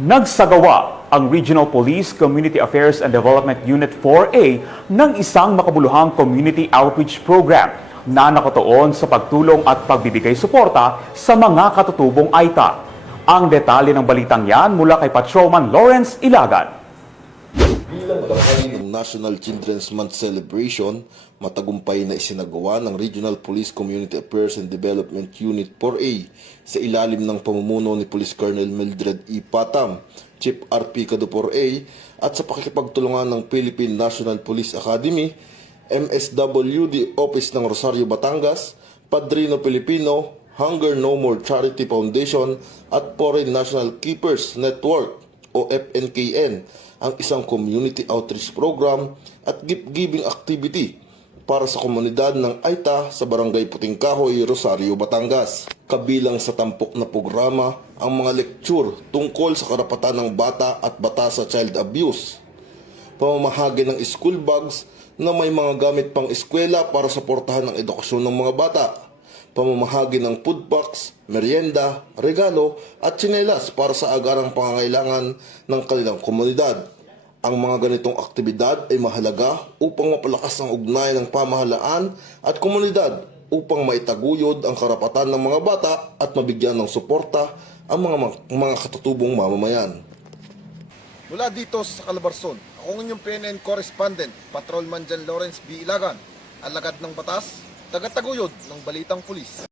Nagsagawa ang Regional Police Community Affairs and Development Unit 4A ng isang makabuluhang community outreach program na nakatuon sa pagtulong at pagbibigay suporta sa mga katutubong AITA. Ang detalye ng balitang yan mula kay Patrolman Lawrence Ilagan. Bilang bahagi ng National Children's Month celebration, matagumpay na isinagawa ng Regional Police Community Affairs and Development Unit 4A sa ilalim ng pamumuno ni Police Colonel Mildred E. Patam, Chief RP Kadupor A, at sa pakikipagtulungan ng Philippine National Police Academy, MSWD Office ng Rosario, Batangas, Padrino Pilipino, Hunger No More Charity Foundation at Foreign National Keepers Network o FNKN, ang isang community outreach program at gift-giving activity para sa komunidad ng AITA sa Barangay Puting Kahoy, Rosario, Batangas. Kabilang sa tampok na programa ang mga lecture tungkol sa karapatan ng bata at batas sa child abuse, pamamahagi ng school bags na may mga gamit pang eskwela para suportahan ang edukasyon ng mga bata, pamamahagi ng food packs, merienda, regalo at tsinelas para sa agarang pangangailangan ng kanilang komunidad. Ang mga ganitong aktibidad ay mahalaga upang mapalakas ang ugnayan ng pamahalaan at komunidad upang maitaguyod ang karapatan ng mga bata at mabigyan ng suporta ang mga katutubong mamamayan. Mula dito sa Calabarzon, ako inyong PNN correspondent, Patrolman Jan Lawrence B. Ilagan, alagad ng batas, tagataguyod ng balitang pulis.